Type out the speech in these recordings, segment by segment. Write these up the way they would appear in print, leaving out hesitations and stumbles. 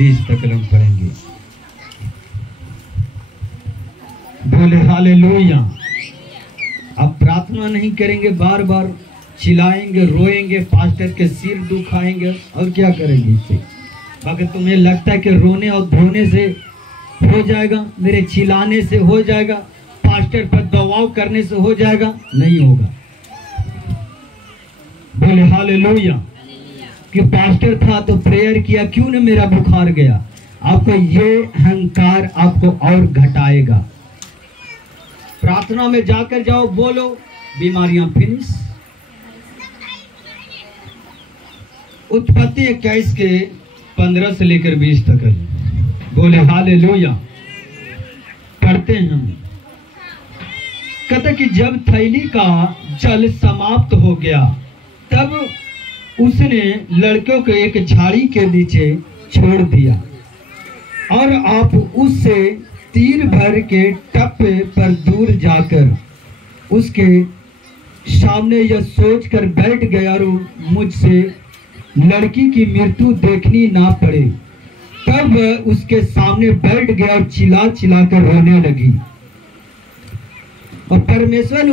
20 तक हम पढ़ेंगे। बोले हालेलुया। अब प्रार्थना नहीं करेंगे, बार बार चिल्लाएंगे, रोएंगे, पास्टर के सिर दुखाएंगे, और क्या करेंगे इससे? अगर तुम्हें लगता है कि रोने और धोने से हो जाएगा, मेरे चिल्लाने से हो जाएगा, पास्टर पर दबाव करने से हो जाएगा, नहीं होगा। बोले हालेलुया। कि पास्टर था तो प्रेयर किया, क्यों न मेरा बुखार गया। आपको ये अहंकार आपको और घटाएगा। प्रार्थना में जाकर जाओ, बोलो, बीमारियां फिनिश। उत्पत्ति 21 के 15 से लेकर 20 तक है। बोले हालेलुया। पढ़ते हैं हम। कहता कि जब थैली का जल समाप्त हो गया, तब उसने लड़कों को एक झाड़ी के नीचे छोड़ दिया और आप उससे तीर भर के टप्पे पर दूर जाकर उसके सामने यह सोचकर बैठ गया और मुझसे लड़की की मृत्यु देखनी ना पड़े। तब वह उसके सामने बैठ गया और चिल्ला चिल्ला कर रोने लगी। और परमेश्वर ने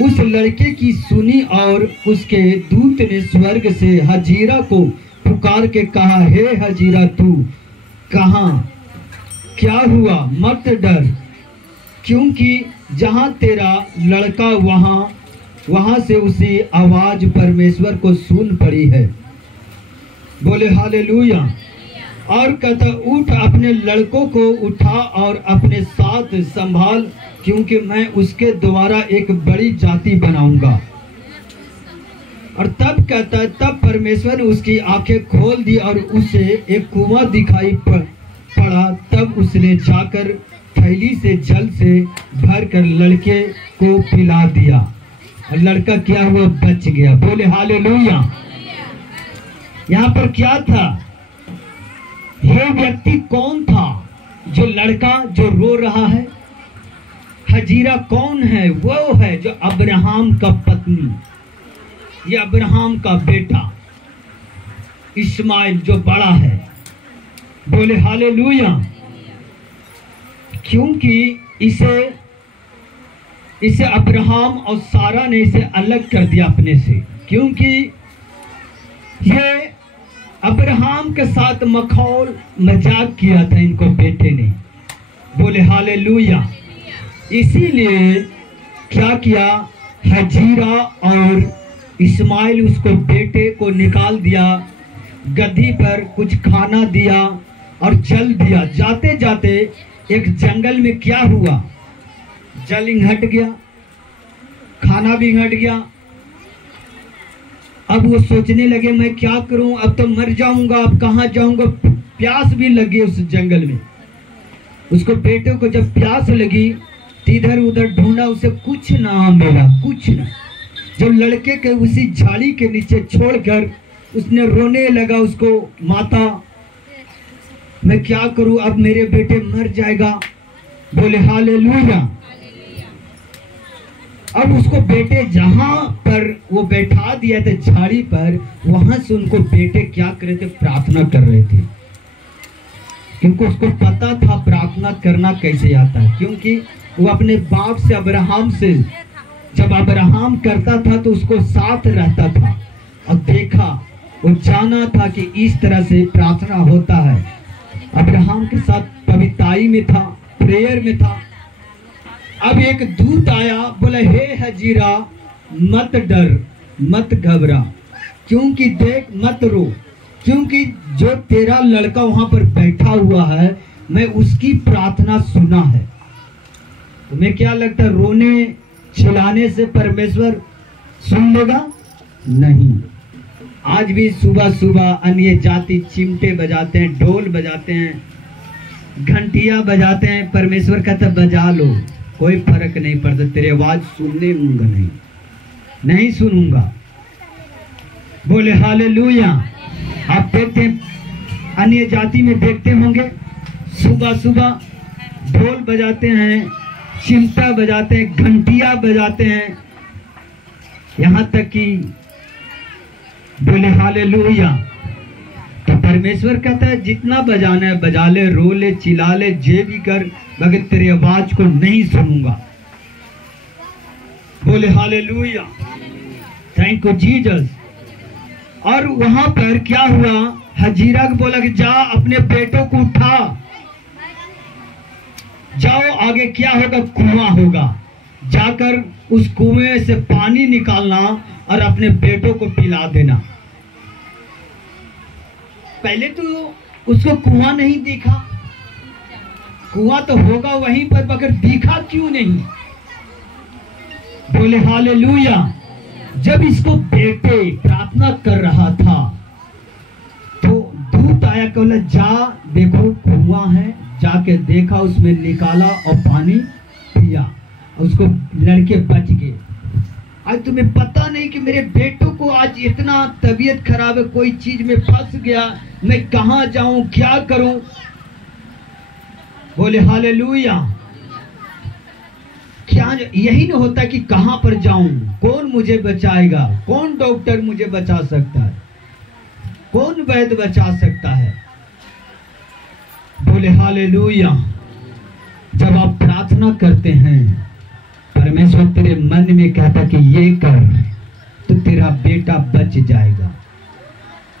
उस लड़के की सुनी और उसके दूत ने स्वर्ग से हजीरा को पुकार के कहा, हे हजीरा, तू कहाँ? क्या हुआ? मत डर, क्योंकि जहां तेरा लड़का वहां से उसी आवाज परमेश्वर को सुन पड़ी है। बोले हालेलुया। और कहता, उठ, अपने लड़कों को उठा और अपने साथ संभाल, क्योंकि मैं उसके द्वारा एक बड़ी जाति बनाऊंगा। और तब कहता है, तब परमेश्वर ने उसकी आंखें खोल दी और उसे एक कुआं दिखाई पड़ा। तब उसने जाकर थैली से जल से भरकर लड़के को पिला दिया और लड़का क्या हुआ? बच गया। बोले हालेलुया। यहाँ पर क्या था? यह व्यक्ति कौन था? जो लड़का जो रो रहा है। हजीरा कौन है? वो है जो अब्राहम का पत्नी, ये अब्राहम का बेटा इस्माइल जो बड़ा है। बोले हालेलुया। क्योंकि इसे अब्राहम और सारा ने इसे अलग कर दिया अपने से, क्योंकि ये अब्राहम के साथ मखौल मजाक किया था इनको बेटे ने। बोले हालेलुया। इसीलिए क्या किया? हजीरा और इस्माइल उसको बेटे को निकाल दिया, गद्दी पर कुछ खाना दिया और चल दिया। जाते जाते एक जंगल में क्या हुआ? जल घट गया, खाना भी घट गया। अब वो सोचने लगे, मैं क्या करूं, अब तो मर जाऊंगा, अब कहां जाऊंगा। प्यास भी लगी उस जंगल में। उसको बेटे को जब प्यास लगी, इधर उधर ढूंढा, उसे कुछ ना मिला, कुछ ना। जब लड़के के उसी झाड़ी के नीचे छोड़कर उसने रोने लगा, उसको, माता मैं क्या करूं, अब मेरे बेटे मर जाएगा। बोले हालेलुया। अब उसको बेटे जहां पर वो बैठा दिया था झाड़ी पर, वहां से उनको बेटे क्या कर रहे थे? प्रार्थना कर रहे थे, क्योंकि उसको पता था प्रार्थना करना कैसे आता है। क्योंकि वो अपने बाप से, अब्राहम से, जब अब्राहम करता था तो उसको साथ रहता था और देखा, वो जाना था कि इस तरह से प्रार्थना होता है। अब्राहम के साथ पवित्राई में था, प्रेयर में था। अब एक दूत आया, बोला, हे हजीरा, मत डर, मत घबरा, क्योंकि देख, मत रो, क्योंकि जो तेरा लड़का वहां पर बैठा हुआ है, मैं उसकी प्रार्थना सुना है। तुम्हें क्या लगता है रोने चिल्लाने से परमेश्वर सुन लेगा? नहीं। आज भी सुबह सुबह अन्य जाति चिमटे बजाते हैं, ढोल बजाते हैं, घंटियां बजाते हैं। परमेश्वर कहता बजा लो, कोई फर्क नहीं पड़ता, तेरी आवाज सुनने दूंगा नहीं सुनूंगा। बोले हालेलुया। आप देखते हैं, अन्य जाति में देखते होंगे, सुबह सुबह ढोल बजाते हैं, चिमटा बजाते हैं, घंटियां बजाते हैं, यहाँ तक कि बोले हालेलुया। तो परमेश्वर कहता है जितना बजाना है बजा ले, रो ले, चिल्ला ले, जे भी कर, मगर तेरी आवाज को नहीं सुनूंगा। बोले हालेलुया, थैंक यू जीसस। और वहां पर क्या हुआ, हजीरा को बोला कि जा अपने बेटों को उठा, जाओ, आगे क्या होगा, कुआं होगा, जाकर उस कुएं से पानी निकालना और अपने बेटों को पिला देना। पहले तो उसको कुआं नहीं दिखा, कुआं तो होगा वहीं पर, मगर दिखा क्यों नहीं? बोले हालेलुया। जब इसको बेटे प्रार्थना कर रहा था तो दूत आया, बोला जा देखो कुआं है, जाके देखा, उसमें निकाला और पानी पिया, उसको लड़के बच गए। आज तुम्हें पता नहीं कि मेरे बेटों को आज इतना तबीयत खराब है, कोई चीज में फंस गया, मैं कहां जाऊं, क्या करूं? बोले हालेलुया। क्या यही नहीं होता कि कहां पर जाऊं, कौन मुझे बचाएगा, कौन डॉक्टर मुझे बचा सकता है, कौन वैद्य बचा सकता है? बोले हालेलुया। जब आप प्रार्थना करते हैं, परमेश्वर तेरे मन में कहता कि ये कर, तो तेरा बेटा बच जाएगा,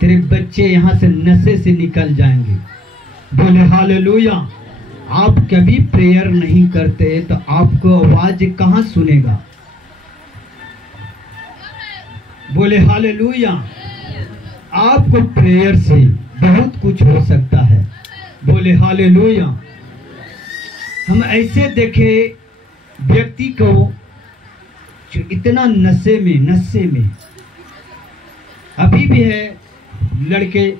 तेरे बच्चे यहां से नशे से निकल जाएंगे। बोले हालेलुया। आप कभी प्रेयर नहीं करते तो आपको आवाज कहां सुनेगा? बोले हालेलुया। आपको प्रेयर से बहुत कुछ हो सकता है। बोले हालेलुया। हम ऐसे देखे व्यक्ति को जो इतना नशे में अभी भी है लड़के,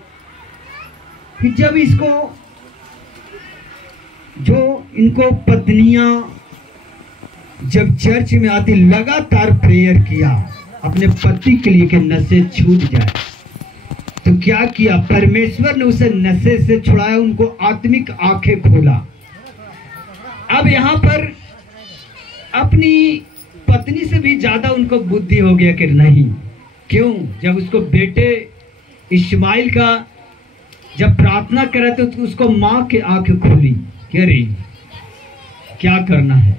कि जब इसको जो इनको पत्नियां जब चर्च में आती, लगातार प्रेयर किया अपने पति के लिए कि नशे छूट जाए, तो क्या किया, परमेश्वर ने उसे नशे से छुड़ाया, उनको आत्मिक आंखें खोला। अब यहाँ पर अपनी पत्नी से भी ज्यादा उनको बुद्धि हो गया कि नहीं, क्यों? जब उसको बेटे इस्माइल का जब प्रार्थना करे तो उसको माँ के आंखें खोली, कह रही क्या करना है।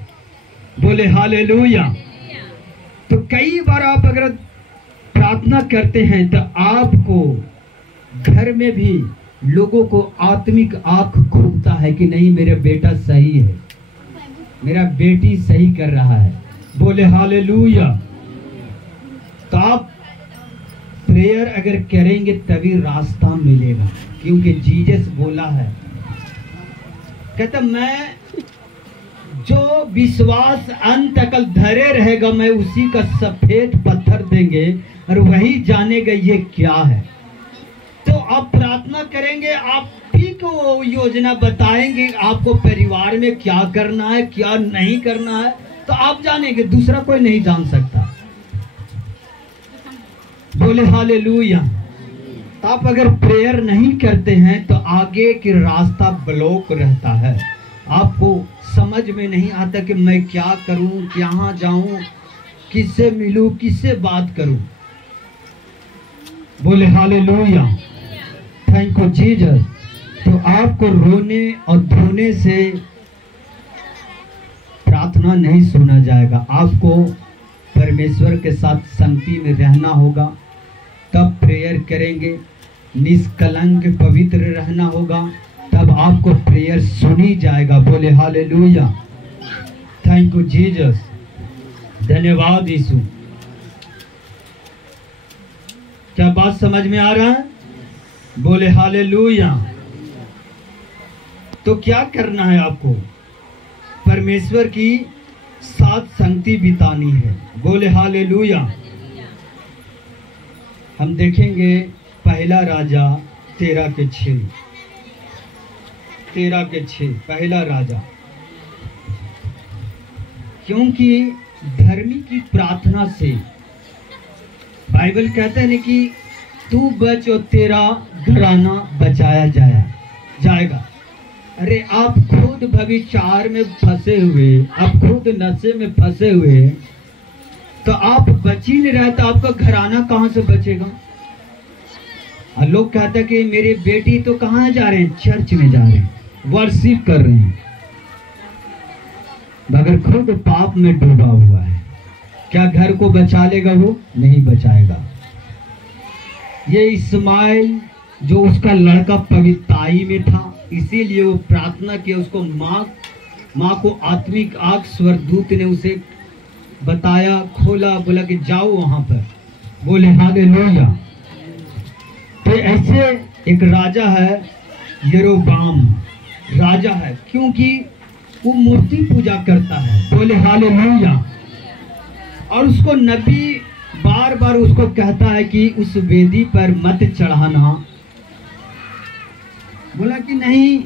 बोले हालेलुया। तो कई बार आप अगर प्रार्थना करते हैं तो आपको घर में भी लोगों को आत्मिक आंख खुलता है कि नहीं, मेरा बेटा सही है, मेरा बेटी सही कर रहा है। बोले हालेलुया। तो आप प्रेयर अगर करेंगे तभी रास्ता मिलेगा, क्योंकि जीसस बोला है, कहता मैं जो विश्वास अंत तक धरे रहेगा, मैं उसी का सफेद पत्थर देंगे और वही जानेगा ये क्या है। तो आप प्रार्थना करेंगे, आप ही को योजना बताएंगे आपको परिवार में क्या करना है क्या नहीं करना है, तो आप जानेंगे, दूसरा कोई नहीं जान सकता। बोले हालेलुया। तो आप अगर प्रेयर नहीं करते हैं तो आगे की रास्ता ब्लॉक रहता है, आपको समझ में नहीं आता कि मैं क्या करूं, कहाँ जाऊं, किससे मिलूं, किससे बात करूं। बोले हालेलुया, थैंक यू जीसस। तो आपको रोने और धोने से प्रार्थना नहीं सुना जाएगा, आपको परमेश्वर के साथ संगति में रहना होगा, तब प्रेयर करेंगे। निष्कलंक पवित्र रहना होगा, तब आपको प्रेयर सुनी जाएगा। बोले हालेलुया, थैंक यू जीसस, धन्यवाद यीशु। क्या बात समझ में आ रहा है? बोले हालेलुया। तो क्या करना है आपको? परमेश्वर की साथ संगति बितानी है। बोले हालेलुया। हम देखेंगे पहला राजा 13:6, पहला राजा। क्योंकि धर्मी की प्रार्थना से बाइबल कहता है कि तू बच और तेरा घराना बचाया जाएगा। अरे आप खुद भविचार में फंसे हुए, आप खुद नशे में फंसे हुए, तो आप बच ही नहीं रहे, तो आपका घराना कहां से बचेगा? और लोग कहते हैं कि मेरे बेटी तो कहाँ जा रहे हैं, चर्च में जा रहे हैं, वर्शिप कर रहे हैं, मगर खुद पाप में डूबा हुआ है। क्या घर को बचा लेगा? वो नहीं बचाएगा। ये इस्माइल जो उसका लड़का पवित्रताई में था, इसीलिए वो प्रार्थना किया, उसको माँ को आत्मिक आंख स्वर्गदूत ने उसे बताया, खोला, बोला कि जाओ वहां पर। बोले हालेलुया। तो ऐसे एक राजा है, यरोबाम राजा है, क्योंकि वो मूर्ति पूजा करता है। बोले हालेलुया। और उसको नबी बार बार उसको कहता है कि उस वेदी पर मत चढ़ाना। बोला कि नहीं,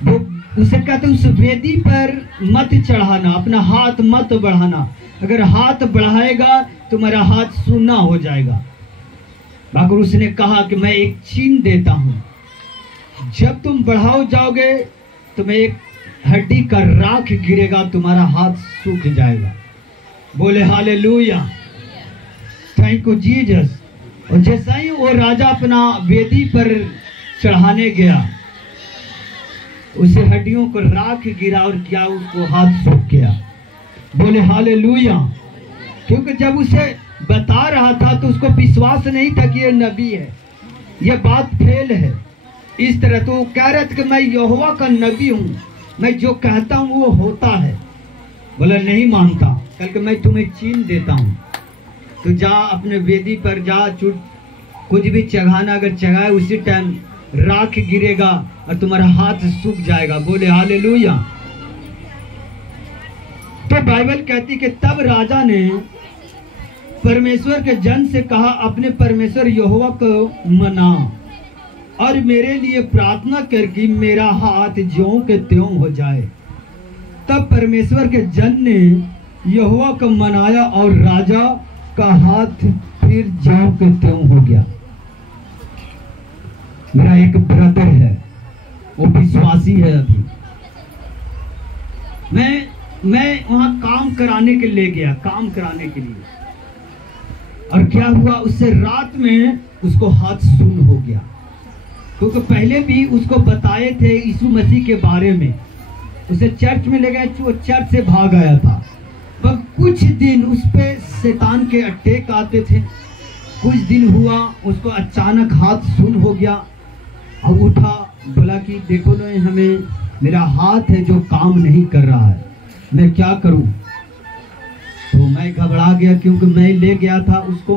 वो उसे कहते उस वेदी पर मत चढ़ाना, अपना हाथ मत बढ़ाना, अगर हाथ बढ़ाएगा तुम्हारा हाथ सूना हो जाएगा। मगर उसने कहा कि मैं एक चिन्ह देता हूं, जब तुम बढ़ाओ जाओगे तुम्हें एक हड्डी का राख गिरेगा, तुम्हारा हाथ सूख जाएगा। बोले हालेलुया, थैंक यू जीसस। और जैसा ही वो राजा अपना वेदी पर चढ़ाने गया, उसे हड्डियों को राख गिरा और क्या उसको हाथ सूख गया। बोले हालेलुया। क्योंकि जब उसे बता रहा था तो उसको विश्वास नहीं था कि ये नबी है, ये बात फेल है। इस तरह तो कह रहे थे कि मैं यहोवा का नबी हूं, मैं जो कहता हूं वो होता है। बोला नहीं मानता। कल के मैं तुम्हें चिन्ह देता हूं, तो जा अपने वेदी पर जा, कुछ भी चढ़ाना, अगर चढ़ाए उसी टाइम राख गिरेगा और तुम्हारा हाथ सूख जाएगा। बोले हालेलुया। तो बाइबल कहती कि तब राजा ने परमेश्वर के जन से कहा, अपने परमेश्वर यहोवा को मना और मेरे लिए प्रार्थना करके मेरा हाथ ज्यों के त्यों हो जाए। तब परमेश्वर के जन ने यहोवा को मनाया और राजा का हाथ फिर ज्यों के त्यों हो गया। मेरा एक ब्रदर है, वो विश्वासी है। अभी मैं वहां काम कराने के लिए गया, काम कराने के लिए, और क्या हुआ, उससे रात में उसको हाथ सुन हो गया। क्योंकि पहले भी उसको बताए थे यीशु मसीह के बारे में, उसे चर्च में ले गए, वो चर्च से भाग आया था। पर कुछ दिन उस पे शैतान के अटैक आते थे। कुछ दिन हुआ, उसको अचानक हाथ सुन हो गया और उठा, बोला कि देखो ना, हमें मेरा हाथ है जो काम नहीं कर रहा है, मैं क्या करूं। तो मैं घबरा गया, क्योंकि मैं ले गया था उसको।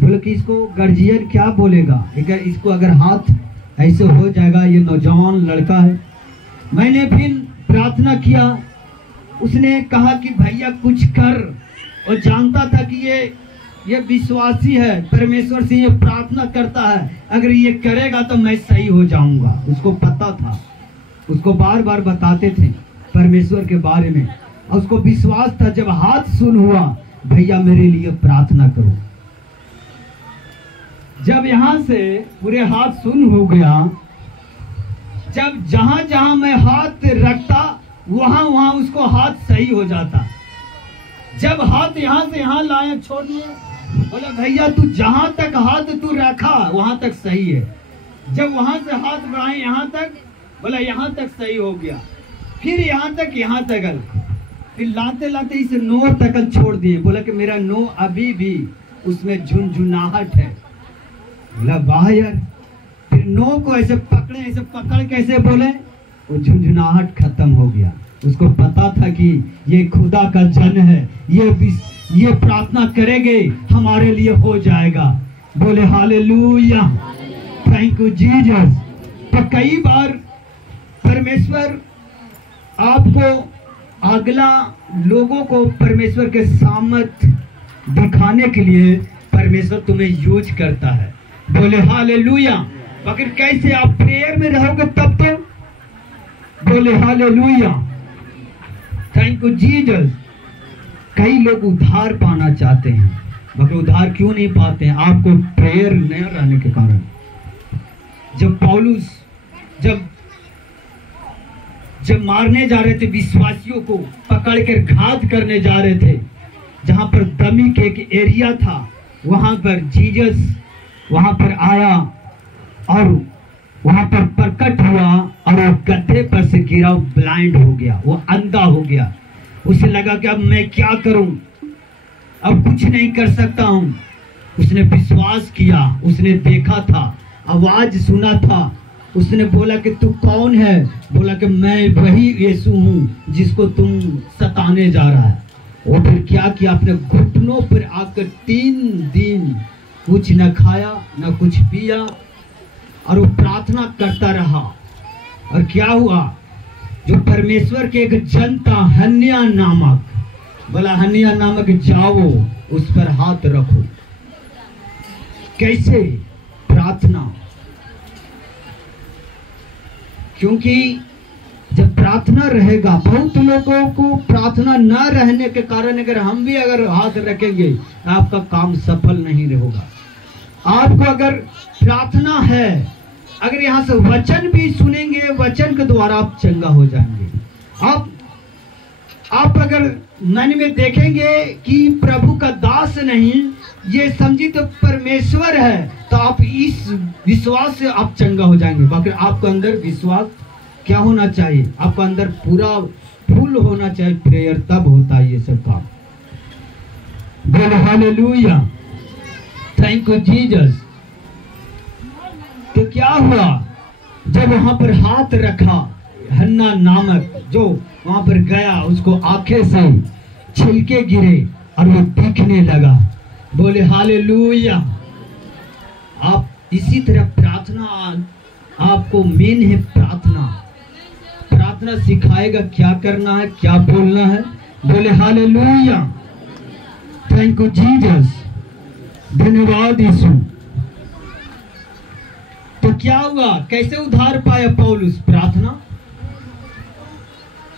बोले कि इसको गार्जियन क्या बोलेगा, इसको अगर हाथ ऐसे हो जाएगा, ये नौजवान लड़का है। मैंने फिर प्रार्थना किया, उसने कहा कि भैया कुछ कर, और जानता था कि ये विश्वासी है, परमेश्वर से ये प्रार्थना करता है, अगर ये करेगा तो मैं सही हो जाऊंगा। उसको पता था, उसको बार बार बताते थे परमेश्वर के बारे में, और उसको विश्वास था। जब हाथ सुन हुआ, भैया मेरे लिए प्रार्थना करो। जब यहां से पूरे हाथ सुन हो गया, जब जहां जहां मैं हाथ रखता वहां वहां उसको हाथ सही हो जाता। जब हाथ यहां से यहां लाए छोड़ने, बोला भैया तू जहां तक हाथ तू रखा वहां तक सही है। जब वहां से हाथ बढ़ाए यहां तक, बोला यहां तक सही हो गया। फिर यहां तक फिर लाते लाते इस नो तक छोड़ दिए। बोला कि मेरा नो अभी भी उसमें झुनझुनाहट है। बोला वाह यार। फिर नो को ऐसे पकड़े, ऐसे पकड़ कैसे बोले, वो झुनझुनाहट खत्म हो गया। उसको पता था कि ये खुदा का जन है, ये प्रार्थना करेंगे हमारे लिए हो जाएगा। बोले हालेलुया, थैंक यू जीसस। तो कई बार परमेश्वर आपको, अगला लोगों को परमेश्वर के सामर्थ दिखाने के लिए परमेश्वर तुम्हें यूज करता है। बोले हालेलुया। मगर कैसे आप प्रेयर में रहोगे तब तो। बोले हालेलुया, थैंक यू जीसस। कई लोग उद्धार पाना चाहते हैं, मगर उद्धार क्यों नहीं पाते हैं? आपको प्रेयर न रहने के कारण। जब पौलुस जब मारने जा रहे थे विश्वासियों को, पकड़ कर घात करने जा रहे थे, जहां पर दमिश्क एक एरिया था, वहां पर जीसस वहां पर आया और वहां पर प्रकट हुआ और वो गड्ढे पर से गिरा, ब्लाइंड हो गया, वो अंधा हो गया। उसे लगा कि अब मैं क्या करूं, अब कुछ नहीं कर सकता हूं। उसने विश्वास किया, उसने देखा था, आवाज सुना था। उसने बोला कि तू कौन है? बोला कि मैं वही यीशु हूं जिसको तुम सताने जा रहा है। वो फिर क्या किया, अपने घुटनों पर आकर 3 दिन कुछ न खाया न कुछ पिया और वो प्रार्थना करता रहा। और क्या हुआ, जो परमेश्वर के एक जन था हन्निया नामक, बोला हन्निया नामक जाओ उस पर हाथ रखो। कैसे? प्रार्थना। क्योंकि जब प्रार्थना रहेगा, बहुत लोगों को प्रार्थना न रहने के कारण अगर हम भी अगर हाथ रखेंगे तो आपका काम सफल नहीं होगा। आपको अगर प्रार्थना है, अगर यहाँ से वचन भी सुनेंगे, वचन के द्वारा आप चंगा हो जाएंगे। आप अगर मन में देखेंगे कि प्रभु का दास नहीं, ये समझी तो परमेश्वर है, तो आप इस विश्वास से आप चंगा हो जाएंगे। बाकी आपके अंदर विश्वास क्या होना चाहिए? आपका अंदर पूरा फुल होना चाहिए प्रेयर, तब होता है ये सब काम। बोलो हालेलुया, थैंक यू जीसस। तो क्या हुआ, जब वहां पर हाथ रखा, हन्ना नामक जो वहां पर गया, उसको आंखें से छिलके गिरे और वो दिखने लगा। बोले हालेलुया। आप इसी तरह प्रार्थना, आपको मेन है प्रार्थना। प्रार्थना सिखाएगा क्या करना है, क्या बोलना है। बोले हालेलुया, थैंक यू जीसस, धन्यवाद यीशु। तो क्या हुआ, कैसे उद्धार पाया पौलुस? प्रार्थना।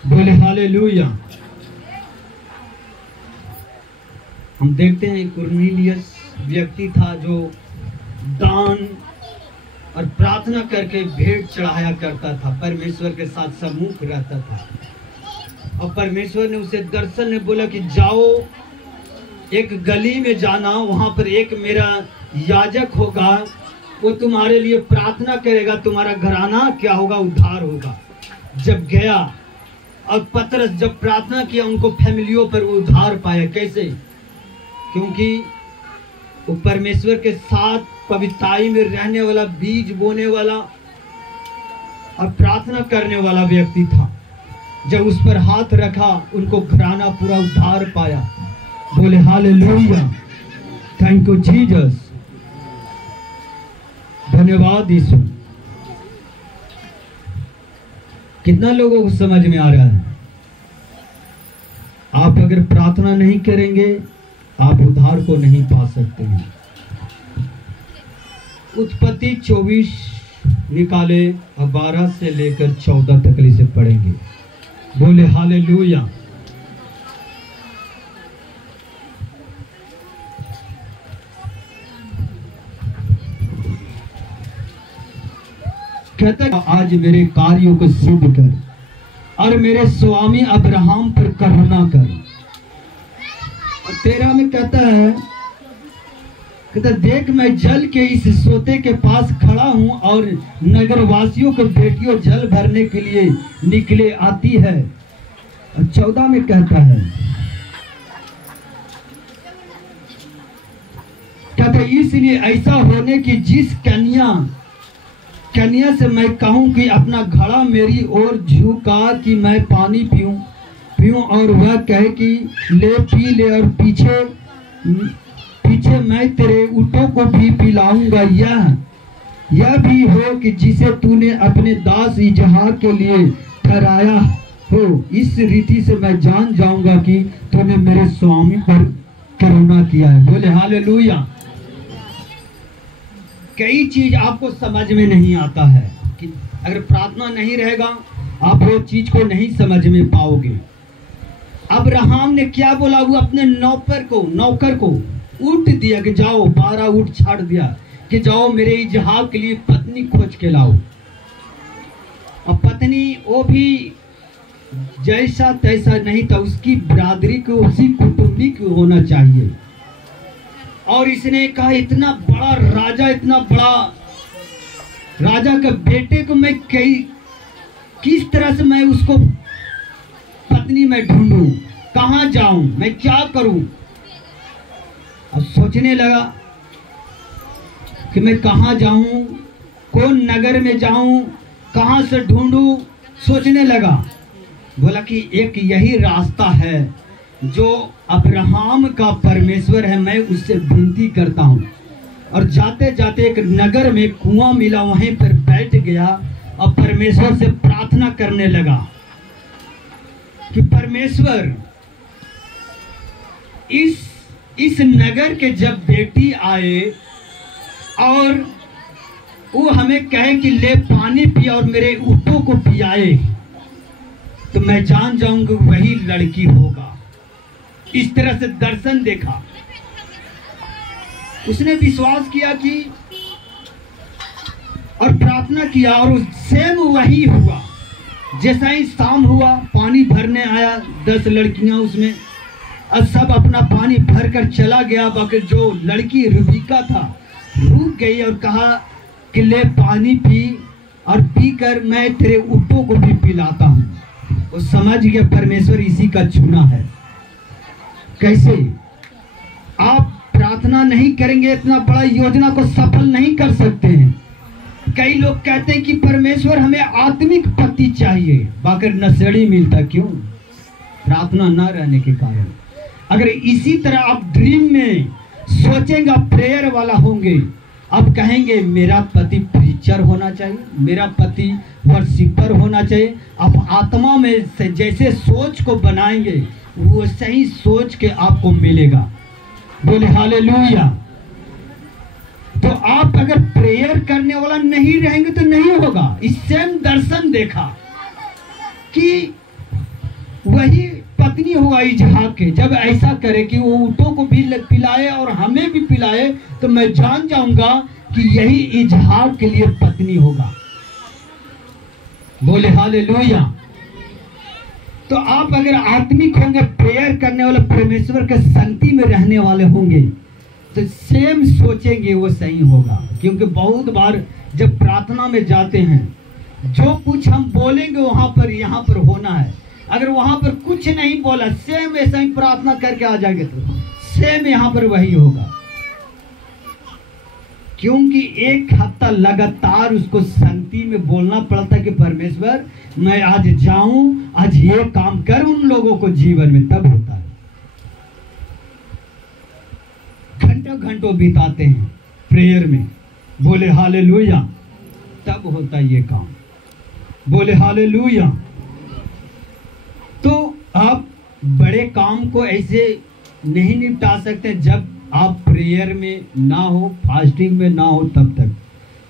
बोले हालेलुया। हम देखते हैं कुरनेलियस व्यक्ति था जो दान और प्रार्थना करके भेंट चढ़ाया करता था, परमेश्वर के साथ सम्मुख रहता था। और परमेश्वर ने उसे दर्शन में बोला कि जाओ एक गली में जाना, वहां पर एक मेरा याजक होगा, वो तुम्हारे लिए प्रार्थना करेगा, तुम्हारा घराना क्या होगा, उद्धार होगा। जब गया और पतरस जब प्रार्थना किया, उनको फैमिलियों पर उद्धार पाया। कैसे? क्योंकि वो परमेश्वर के साथ पवित्रताई में रहने वाला, बीज बोने वाला और प्रार्थना करने वाला व्यक्ति था। जब उस पर हाथ रखा, उनको घराना पूरा उद्धार पाया। बोले हालेलुया, थैंक यू जीसस, धन्यवाद यीशु। कितना लोगों को समझ में आ रहा है? आप अगर प्रार्थना नहीं करेंगे, आप उद्धार को नहीं पा सकते हैं। उत्पत्ति 24 निकाले और 12 से लेकर 14 तक से पढ़ेंगे। बोले हालेलुया। कहता है, आज मेरे कार्यों को सिद्ध कर और मेरे स्वामी अब्राहम पर करुणा कर। 13 में कहता है, देख मैं जल के इस सोते के पास खड़ा हूं और नगरवासियों को बेटियों जल भरने के लिए निकले आती है। 14 में कहता है, इसलिए ऐसा होने की जिस कन्या से मैं कहूं कि अपना घड़ा मेरी ओर झुका कि मैं पानी पीऊं और वह कहे कि ले पी ले, और पीछे मैं तेरे ऊँटों को भी पिलाऊंगा। यह भी हो कि जिसे तूने अपने दास इजहाक के लिए ठहराया हो, इस रीति से मैं जान जाऊंगा कि तूने मेरे स्वामी पर करुणा किया है। बोले हालेलुया। कई चीज आपको समझ में नहीं आता है कि अगर प्रार्थना नहीं रहेगा, आप वो चीज को नहीं समझ में पाओगे। अब्राहम ने क्या बोला? वो अपने नौकर को ऊँट दिया कि जाओ, 12 ऊँट छाड़ दिया कि जाओ मेरे इजहाक के लिए पत्नी खोज के लाओ। और पत्नी वो भी जैसा तैसा नहीं था, उसकी बिरादरी को, उसी कुटुंबी को होना चाहिए। और इसने कहा इतना बड़ा राजा, इतना बड़ा राजा के बेटे को मैं किस तरह से मैं उसको पत्नी में ढूंढूं, कहां जाऊं, मैं क्या करूं। अब सोचने लगा कि मैं कहां जाऊं, कौन नगर में जाऊं, कहां से ढूंढूं। सोचने लगा, बोला कि एक यही रास्ता है जो अब्राहम का परमेश्वर है, मैं उससे विनती करता हूं। और जाते जाते एक नगर में कुआं मिला, वहीं पर बैठ गया और परमेश्वर से प्रार्थना करने लगा कि परमेश्वर इस नगर के जब बेटी आए और वो हमें कहे कि ले पानी पिया और मेरे ऊँटों को पियाए, तो मैं जान जाऊंगा वही लड़की होगा। इस तरह से दर्शन देखा, उसने विश्वास किया कि और प्रार्थना किया और सेम वही हुआ। जैसा ही शाम हुआ, पानी भरने आया 10 लड़कियां उसमें, और सब अपना पानी भर कर चला गया। बाकी जो लड़की रुबिका था रुक गई और कहा कि ले पानी पी और पीकर मैं तेरे ऊँटों को भी पिलाता हूँ। वो समझ गया परमेश्वर इसी का चुना है। कैसे आप प्रार्थना नहीं करेंगे, इतना बड़ा योजना को सफल नहीं कर सकते हैं। कई लोग कहते हैं कि परमेश्वर हमें आत्मिक पति चाहिए, बाकी नशेड़ी मिलता, क्यों? प्रार्थना न रहने के कारण। अगर इसी तरह आप ड्रीम में सोचेंगे, प्रेयर वाला होंगे, अब कहेंगे मेरा पति प्रीचर होना चाहिए, मेरा पति वर्शिपर होना चाहिए। आप आत्मा में से जैसे सोच को बनाएंगे वो सही सोच के आपको मिलेगा। बोले हालेलुया। तो आप अगर प्रेयर करने वाला नहीं रहेंगे तो नहीं होगा। इससे दर्शन देखा कि वही पत्नी हुआ इसहाक के, जब ऐसा करे कि वो ऊँटों को भी पिलाए और हमें भी पिलाए, तो मैं जान जाऊंगा कि यही इसहाक के लिए पत्नी होगा। बोले हालेलुया। तो आप अगर आत्मिक होंगे, प्रेयर करने वाले, परमेश्वर के संगति में रहने वाले होंगे, तो सेम सोचेंगे वो सही होगा। क्योंकि बहुत बार जब प्रार्थना में जाते हैं, जो कुछ हम बोलेंगे वहां पर यहाँ पर होना है। अगर वहां पर कुछ नहीं बोला, सेम ऐसा ही प्रार्थना करके आ जाएंगे तो सेम यहाँ पर वही होगा। क्योंकि एक हफ्ता लगातार उसको संगति में बोलना पड़ता है कि परमेश्वर मैं आज जाऊं, आज ये काम कर उन लोगों को जीवन में, तब होता है। घंटों घंटों बिताते हैं प्रेयर में, बोले हालेलुया, तब होता है ये काम। बोले हालेलुया। तो आप बड़े काम को ऐसे नहीं निपटा सकते जब आप प्रेयर में ना हो, फास्टिंग में ना हो, तब तक।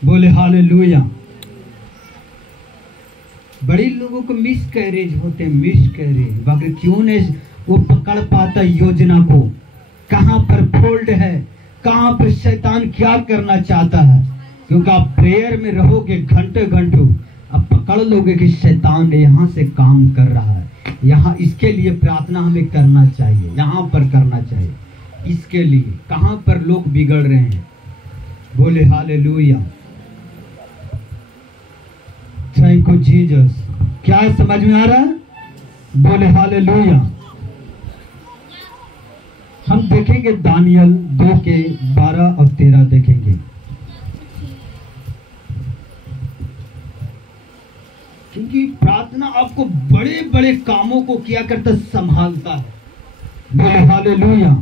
बोले हालेलुया। बड़े लोगों को मिसकैरेज होते हैं, मिसकैरेज। बाकी क्यों नहीं वो पकड़ पाता योजना को, कहां पर फोल्ड है, कहां पर शैतान क्या करना चाहता है। क्योंकि आप प्रेयर में रहोगे घंटे घंटों, आप पकड़ लोगे कि शैतान यहाँ से काम कर रहा है, यहाँ इसके लिए प्रार्थना हमें करना चाहिए, यहाँ पर करना चाहिए, इसके लिए। कहां पर लोग बिगड़ रहे हैं। बोले हालेलुया। Thank you Jesus. क्या समझ में आ रहा है? बोले हालेलुया। हम देखेंगे दानियल 2 के 12 और 13 देखेंगे। क्योंकि प्रार्थना आपको बड़े बड़े कामों को किया करता संभालता है। बोले हालेलुया।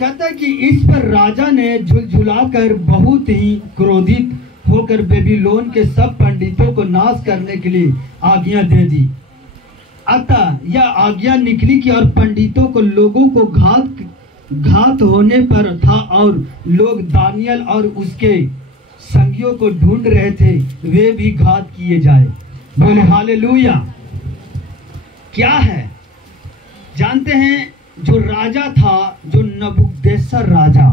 कहता है कि इस पर राजा ने झुलझुलाकर बहुत ही क्रोधित होकर बेबीलोन के सब पंडितों को नाश करने के लिए आज्ञा दे दी। अतः यह आज्ञा निकली कि और पंडितों को लोगों को घात होने पर था, और लोग दानियल और उसके संगियों को ढूंढ रहे थे, वे भी घात किए जाए। बोले हालेलुया। क्या है जानते हैं? जो राजा था, जो नबूकदनेस्सर राजा,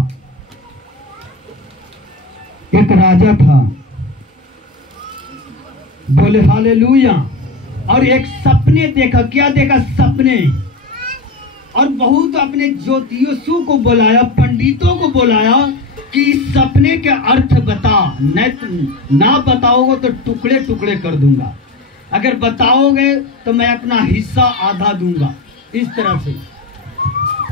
एक राजा था। बोले हालेलुया। और एक सपने देखा। क्या देखा? सपने। और बहुत अपने ज्योतिषियों को बुलाया, पंडितों को बुलाया कि इस सपने के अर्थ बता, ना बताओगे तो टुकड़े टुकड़े कर दूंगा, अगर बताओगे तो मैं अपना हिस्सा आधा दूंगा। इस तरह से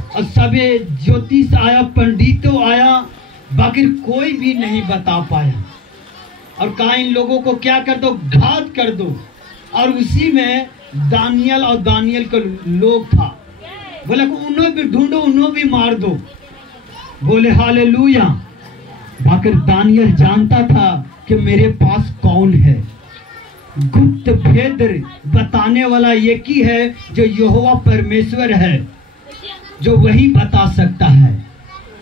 और सभी ज्योतिष आया, पंडितों आया, बाकी कोई भी नहीं बता पाया। और कहा इन लोगों को क्या कर दो, घात कर दो। और उसी में दानियल और दानियल का लोग था, बोला उन्हें भी ढूंढो, उन्हें भी मार दो। बोले हालेलुया। बाकी दानियल जानता था कि मेरे पास कौन है, गुप्त भेद बताने वाला एक ही है जो यहोवा परमेश्वर है, जो वही बता सकता है।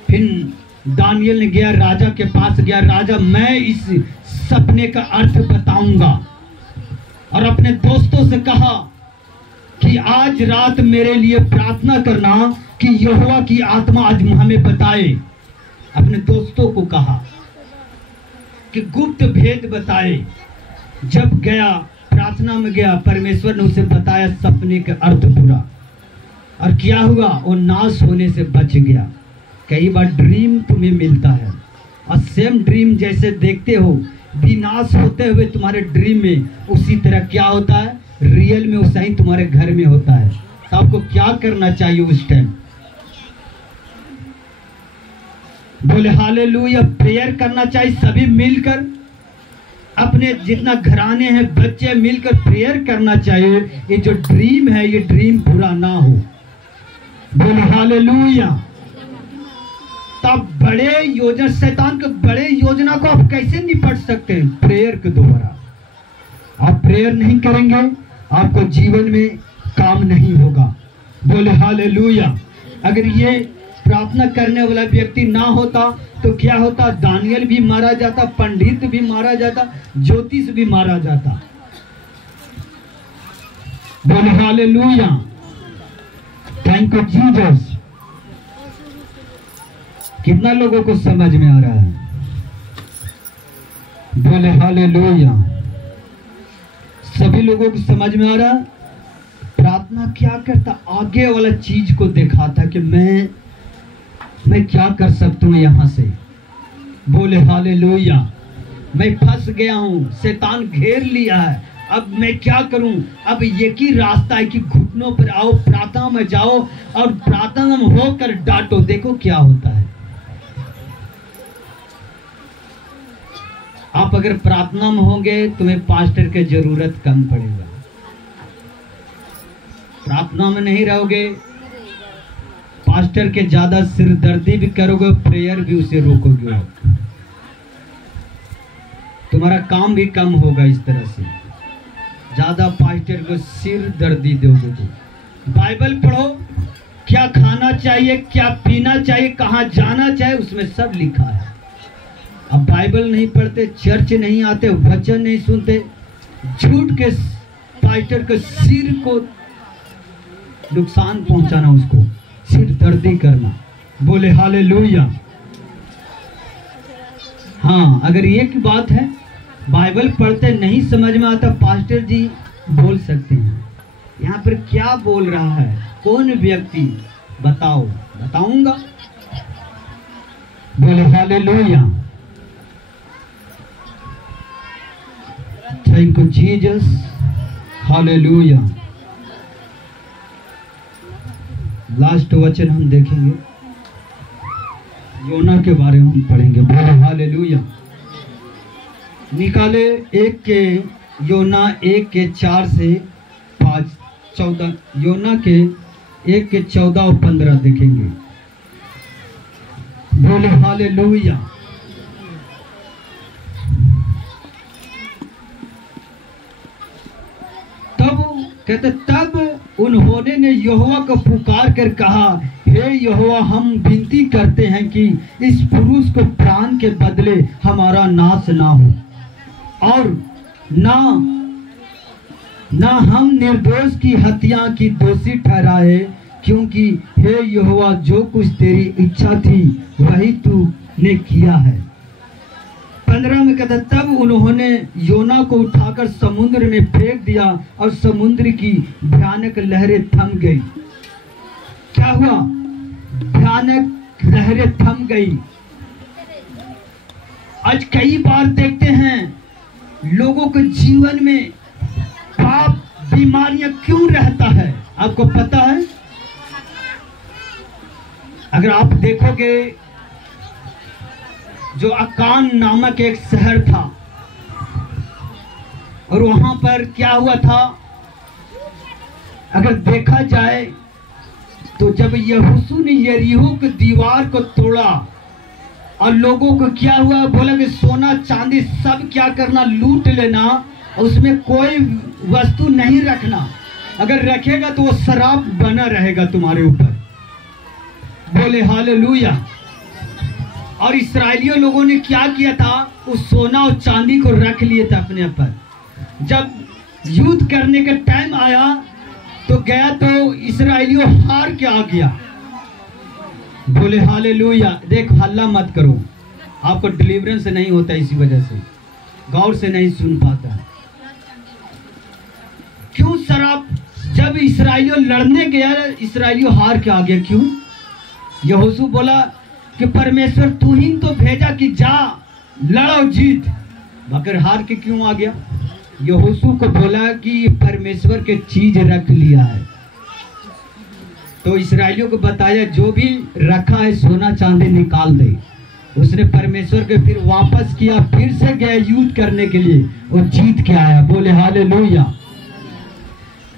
फिर दानियल ने गया, राजा के पास गया, राजा मैं इस सपने का अर्थ बताऊंगा। और अपने दोस्तों से कहा कि आज रात मेरे लिए प्रार्थना करना कि यहोवा की आत्मा आज हमें बताए। अपने दोस्तों को कहा कि गुप्त भेद बताए। जब गया, प्रार्थना में गया, परमेश्वर ने उसे बताया सपने का अर्थ पूरा। और क्या हुआ, वो नाश होने से बच गया। कई बार ड्रीम तुम्हें मिलता है और सेम ड्रीम जैसे देखते हो विनाश होते हुए तुम्हारे ड्रीम में, उसी तरह क्या होता है रियल में वैसा ही तुम्हारे घर में होता है। तो आपको क्या करना चाहिए उस टाइम? बोले हालेलुया। प्रेयर करना चाहिए, सभी मिलकर, अपने जितना घराने हैं बच्चे मिलकर प्रेयर करना चाहिए, ये जो ड्रीम है ये ड्रीम पूरा ना हो। बोले हालेलुया। तब बड़े योजना, शैतान के बड़े योजना को आप कैसे निपट सकते हैं? प्रेयर के द्वारा। आप प्रेयर नहीं करेंगे, आपको जीवन में काम नहीं होगा। बोले हालेलुया। अगर ये प्रार्थना करने वाला व्यक्ति ना होता तो क्या होता? दानियल भी मारा जाता, पंडित भी मारा जाता, ज्योतिष भी मारा जाता। बोले हालेलुया। Thank you Jesus. कितना लोगों को समझ में आ रहा है? बोले हालेलुया। सभी लोगों को समझ में आ रहा है? प्रार्थना क्या करता? आगे वाला चीज को दिखाता कि मैं क्या कर सकता हूं यहां से। बोले हालेलुया। मैं फंस गया हूं, शैतान घेर लिया है, अब मैं क्या करूं? अब एक ही रास्ता है कि घुटनों पर आओ, प्रार्थना में जाओ और प्रार्थना में होकर डांटो। देखो क्या होता है। आप अगर प्रार्थना में होंगे तुम्हें पास्टर की जरूरत कम पड़ेगा। प्रार्थना में नहीं रहोगे, पास्टर के ज्यादा सिरदर्दी भी करोगे, प्रेयर भी उसे रोकोगे, तुम्हारा काम भी कम होगा। इस तरह से ज्यादा पास्टर को सिर दर्दी दोगे तो। बाइबल पढ़ो, क्या खाना चाहिए, क्या पीना चाहिए, कहाँ जाना चाहिए, उसमें सब लिखा है। अब बाइबल नहीं पढ़ते, चर्च नहीं आते, वचन नहीं सुनते, झूठ के पास्टर के सिर को नुकसान पहुंचाना, उसको सिर दर्दी करना। बोले हालेलुया। हाँ, अगर एक बात है, बाइबल पढ़ते नहीं समझ में आता, पास्टर जी बोल सकते हैं यहाँ पर क्या बोल रहा है, कौन व्यक्ति, बताओ, बताऊंगा। बोले hallelujah. Thank you Jesus. Hallelujah. Last वचन हम देखेंगे, योना के बारे में हम पढ़ेंगे। बोले हालेलुया। निकाले एक के योना 1:4 से 5-14, योना के 1:14 और 15 देखेंगे। बोले हालेलुया। कहते तब उन्होंने ने यहोवा को पुकार कर कहा, हे यहोवा, हम विनती करते हैं कि इस पुरुष को प्राण के बदले हमारा नाश ना हो और ना हम निर्दोष की हत्या की दोषी ठहराए, क्योंकि हे यहोवा, जो कुछ तेरी इच्छा थी वही तूने किया है। 15 में कहता, तब उन्होंने योना को उठाकर समुद्र में फेंक दिया और समुद्र की भयानक लहरें थम गई। क्या हुआ, भयानक लहरें थम गई। आज कई बार देखते हैं लोगों के जीवन में पाप बीमारियां क्यों रहता है, आपको पता है? अगर आप देखोगे, जो अकान नामक एक शहर था और वहां पर क्या हुआ था, अगर देखा जाए तो जब यहोशू ने यरीहो की दीवार को तोड़ा और लोगों को क्या हुआ, बोला कि सोना चांदी सब क्या करना, लूट लेना, उसमें कोई वस्तु नहीं रखना, अगर रखेगा तो वो शराब बना रहेगा तुम्हारे ऊपर। बोले हालेलुया। और इस्राएलियों लोगों ने क्या किया था, उस सोना और चांदी को रख लिए थे अपने पर। जब युद्ध करने का टाइम आया तो गया तो इस्राएलियों हार के आ गया। बोले हालेलुया। देख, हल्ला मत करो, आपको डिलीवरेंस नहीं होता, इसी वजह से गौर से नहीं सुन पाता। क्यों शराब? जब इस्राएलियों लड़ने गया, इस्राएलियों हार के आ गया। क्यों? यहोशू बोला कि परमेश्वर तू ही तो भेजा कि जा लड़ो जीत, मगर हार के क्यों आ गया? यहोशू को बोला कि परमेश्वर के चीज रख लिया है। तो इस्राएलियों को बताया जो भी रखा है सोना चांदी निकाल दे। उसने परमेश्वर के फिर वापस किया, फिर से गया युद्ध करने के लिए और जीत के आया। बोले हालेलुया।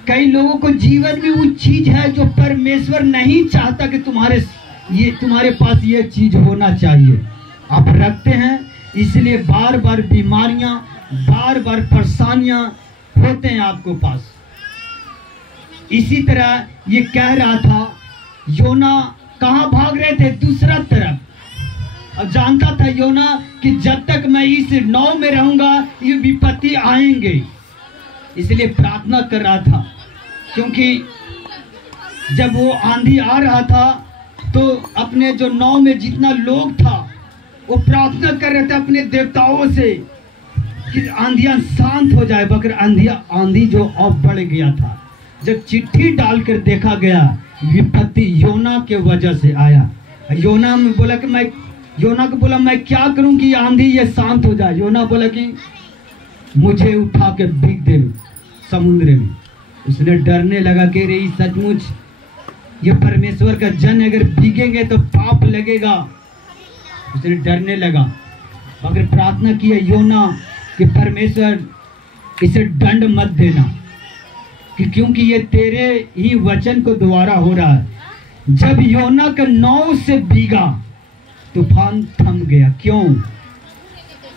कई लोगों को जीवन में वो चीज है जो परमेश्वर नहीं चाहता कि तुम्हारे पास ये चीज होना चाहिए, आप रखते हैं, इसलिए बार बार बीमारियां, बार बार परेशानियां होते हैं आपको पास। इसी तरह ये कह रहा था, योना कहां भाग रहे थे? दूसरा तरफ। और जानता था योना कि जब तक मैं इस नाव में रहूंगा ये विपत्ति आएंगे, इसलिए प्रार्थना कर रहा था। क्योंकि जब वो आंधी आ रहा था तो अपने जो नाव में जितना लोग था वो प्रार्थना कर रहे थे अपने देवताओं से कि आंधियां शांत हो जाए, मगर आंधी जो अब बढ़ गया था। जब चिट्ठी डालकर देखा गया, विपत्ति योना के वजह से आया। योना में बोला कि योना को बोला मैं क्या करूं कि आंधी ये शांत हो जाए। योना बोला कि मुझे उठा के भीग दे समुद्र में। उसने डरने लगा कि रे सचमुच ये परमेश्वर का जन अगर भीगेंगे तो पाप लगेगा। उसने डरने लगा, मगर प्रार्थना की है योना कि परमेश्वर इसे दंड मत देना, क्योंकि ये तेरे ही वचन को द्वारा हो रहा है। जब योना का नाव से भीगा, तूफान थम गया। क्यों?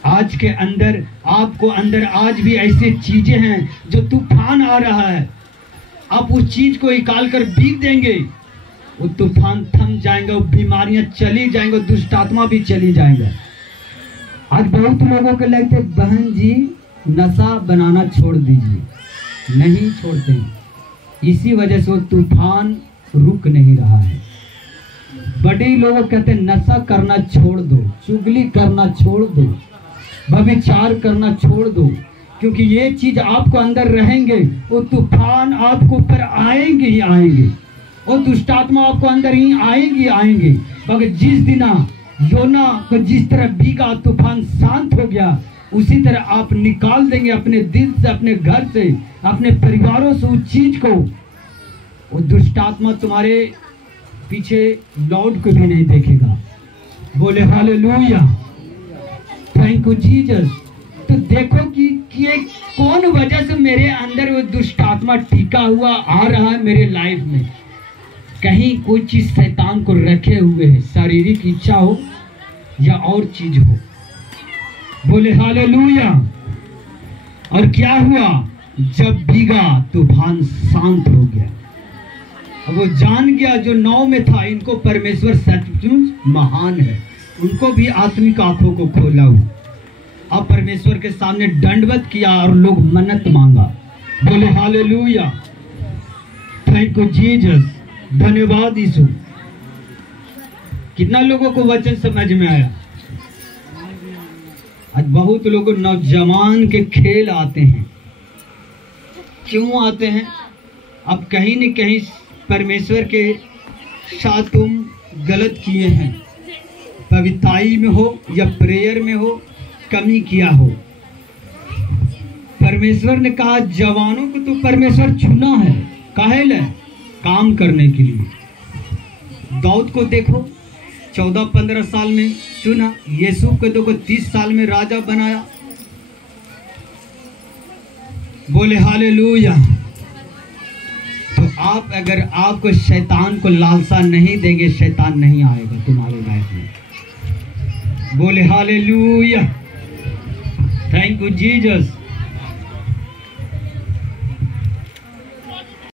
आज के अंदर, आपको अंदर आज भी ऐसी चीजें हैं जो तूफान आ रहा है, आप उस चीज को निकाल कर भीग देंगे, वो तूफान थम जाएंगे, वो बीमारियां चली जाएंगे, दुष्ट आत्मा भी चली जाएंगे। आज बहुत लोगों को लगता है बहन जी नशा बनाना छोड़ दीजिए, नहीं छोड़ते, इसी वजह से वो तूफान रुक नहीं रहा है। बड़े लोग कहते हैं नशा करना छोड़ दो, चुगली करना छोड़ दो, व्यभिचार करना छोड़ दो, क्योंकि ये चीज आपको अंदर रहेंगे, वो तूफान आपको ऊपर आएंगे ही आएंगे, और दुष्टात्मा आपको अंदर ही आएंगे। मगर जिस दिन योना को जिस तरह भीगा, तूफान शांत हो गया, उसी तरह आप निकाल देंगे अपने दिल से, अपने घर से, अपने परिवारों से उस चीज को। वो दुष्टात्मा तुम्हारे पीछे लौट को भी नहीं देखेगा। बोले हालेलुया, थैंक यू जीसस। तो देखो कि ये कौन वजह से मेरे अंदर वो दुष्टात्मा टिका हुआ आ रहा है मेरे लाइफ में। कहीं कोई चीज शैतान को रखे हुए है, शारीरिक इच्छा हो या और चीज हो। बोले हालेलुया। और क्या हुआ? जब भीगा तूफान शांत हो गया। अब वो जान गया जो नाव में था, इनको परमेश्वर सचमुच महान है। उनको भी आत्मिक आंखों को खोला हुआ, अब परमेश्वर के सामने दंडवत किया और लोग मन्नत मांगा। बोले हालेलुया, थैंक यू जीसस, धन्यवाद यीशु। कितना लोगों को वचन समझ में आया? आज बहुत लोग नौजवान के खेल आते हैं। क्यों आते हैं? अब कहीं न कहीं परमेश्वर के शायद तुम गलत किए हैं, पवित्राई में हो या प्रेयर में हो, कमी किया हो। परमेश्वर ने कहा जवानों को तो परमेश्वर चुना है, काहे ले? काम करने के लिए। दाऊद को देखो 14-15 साल में चुना, यीशु को देखो 30 साल में राजा बनाया। बोले हालेलुया। तो आप अगर आपको शैतान को लालसा नहीं देंगे, शैतान नहीं आएगा तुम्हारे लाइफ में। बोले हालेलुया। Thank you Jesus.